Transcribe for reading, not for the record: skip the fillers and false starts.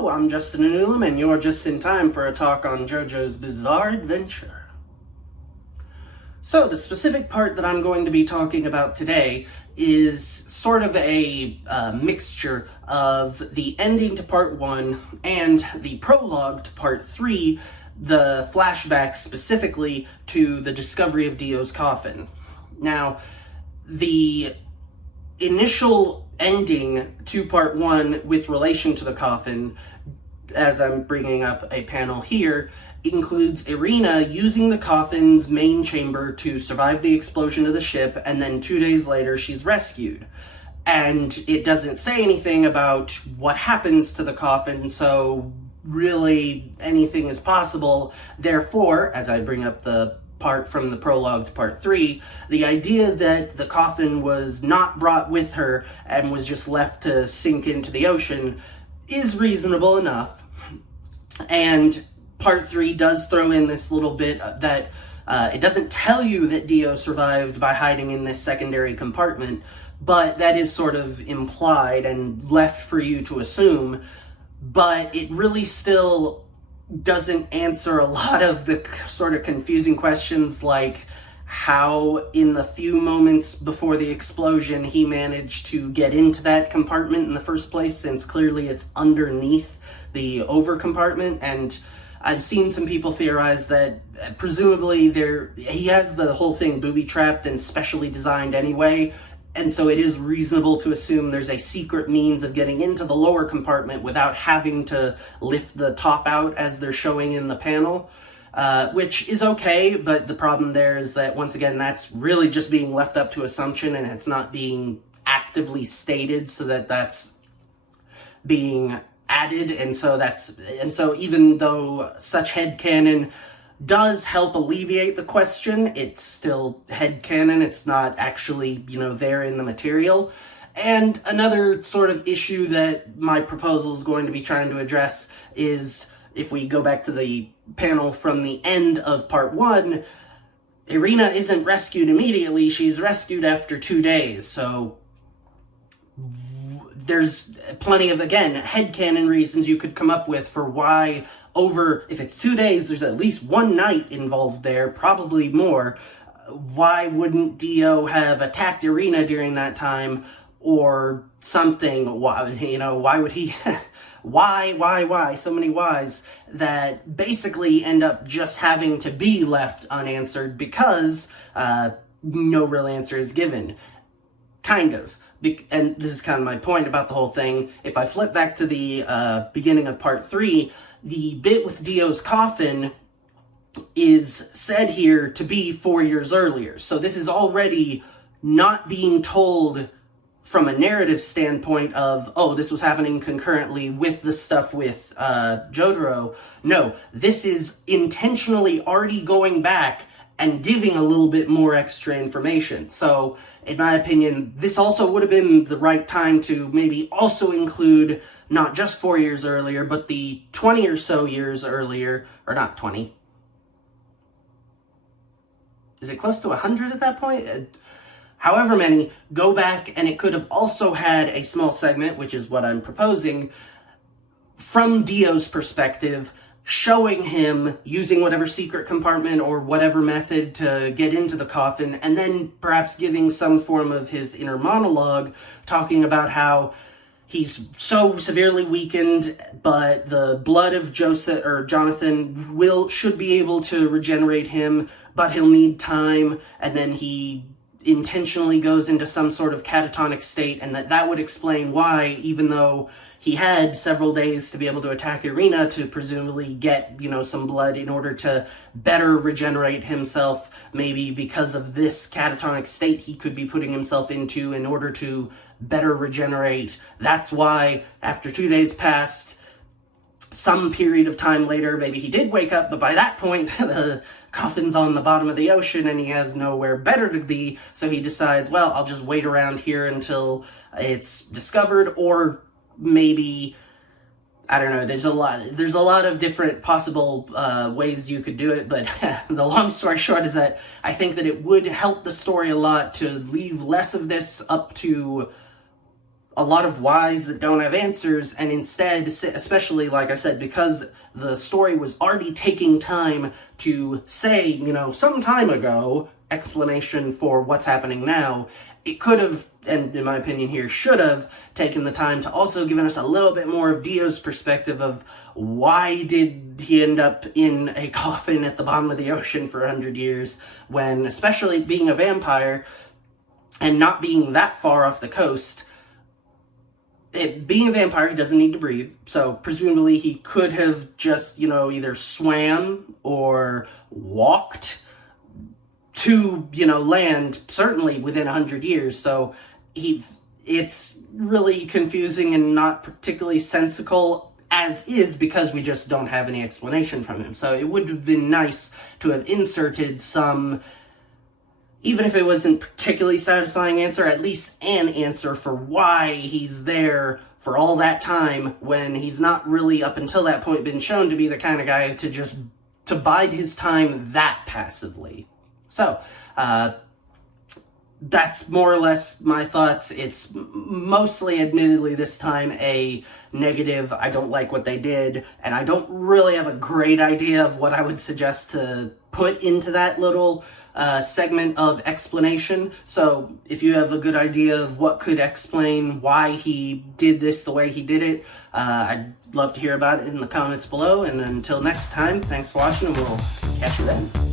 Hello, I'm Justin Anulam, and you're just in time for a talk on Jojo's bizarre adventure. So, the specific part that I'm going to be talking about today is sort of a mixture of the ending to part 1 and the prologue to part 3, the flashback specifically to the discovery of Dio's coffin. Now, the initial ending to part 1 with relation to the coffin, as I'm bringing up a panel here, includes Irina using the coffin's main chamber to survive the explosion of the ship, and then 2 days later she's rescued. And it doesn't say anything about what happens to the coffin, so really anything is possible. Therefore, as I bring up the part from the prologue to part 3, the idea that the coffin was not brought with her and was just left to sink into the ocean is reasonable enough. And part 3 does throw in this little bit that it doesn't tell you that Dio survived by hiding in this secondary compartment, but that is sort of implied and left for you to assume, but it really still doesn't answer a lot of the sort of confusing questions, like how in the few moments before the explosion he managed to get into that compartment in the first place, since clearly it's underneath the over compartment. And I've seen some people theorize that presumably he has the whole thing booby-trapped and specially designed anyway, and so it is reasonable to assume there's a secret means of getting into the lower compartment without having to lift the top out as they're showing in the panel, which is okay, but the problem there is that, once again, that's really just being left up to assumption, and it's not being actively stated so that that's being added, and so even though such headcanon does help alleviate the question, it's still headcanon. It's not actually, there in the material. And another sort of issue that my proposal is going to be trying to address is, if we go back to the panel from the end of part 1, Irina isn't rescued immediately. She's rescued after 2 days, so there's plenty of, again, headcanon reasons you could come up with for why if it's 2 days, there's at least 1 night involved there, probably more. Why wouldn't Dio have attacked Irina during that time or something? Why would he, why, so many whys that basically end up just having to be left unanswered because no real answer is given. Kind of. And this is kind of my point about the whole thing. If I flip back to the beginning of part 3, the bit with Dio's coffin is said here to be 4 years earlier. So this is already not being told from a narrative standpoint of, oh, this was happening concurrently with the stuff with Jojo. No, this is intentionally already going back and giving a little bit more extra information. So, in my opinion, this also would have been the right time to maybe also include not just 4 years earlier, but the 20 or so years earlier, or not 20. Is it close to 100 at that point? However many, go back, and it could have also had a small segment, which is what I'm proposing, from Dio's perspective, showing him using whatever secret compartment or whatever method to get into the coffin, and then perhaps giving some form of his inner monologue, talking about how he's so severely weakened, but the blood of Jonathan should be able to regenerate him, but he'll need time, and then he intentionally goes into some sort of catatonic state, and that would explain why, even though he had several days to be able to attack Irina to presumably get, some blood in order to better regenerate himself, maybe because of this catatonic state he could be putting himself into in order to better regenerate. That's why, after 2 days passed, some period of time later, maybe he did wake up, but by that point, the coffin's on the bottom of the ocean and he has nowhere better to be, so he decides, well, I'll just wait around here until it's discovered, or maybe, I don't know, there's a lot of different possible ways you could do it, but the long story short is that I think that it would help the story a lot to leave less of this up to a lot of whys that don't have answers, and instead, especially, like I said, because the story was already taking time to say, you know, some time ago, explanation for what's happening now, it could have, and in my opinion here, should have taken the time to also given us a little bit more of Dio's perspective of why did he end up in a coffin at the bottom of the ocean for 100 years, when, especially being a vampire and not being that far off the coast, being a vampire, he doesn't need to breathe, so presumably he could have just, you know, either swam or walked to, you know, land, certainly within 100 years, so it's really confusing and not particularly sensical as is, because we just don't have any explanation from him. So it would have been nice to have inserted some, even if it wasn't particularly satisfying answer, at least an answer for why he's there for all that time when he's not really, up until that point, been shown to be the kind of guy to bide his time that passively. So, that's more or less my thoughts. It's mostly, admittedly, this time a negative. I don't like what they did, and I don't really have a great idea of what I would suggest to put into that little segment of explanation. So if you have a good idea of what could explain why he did this the way he did it, I'd love to hear about it in the comments below. And until next time, thanks for watching, and we'll catch you then.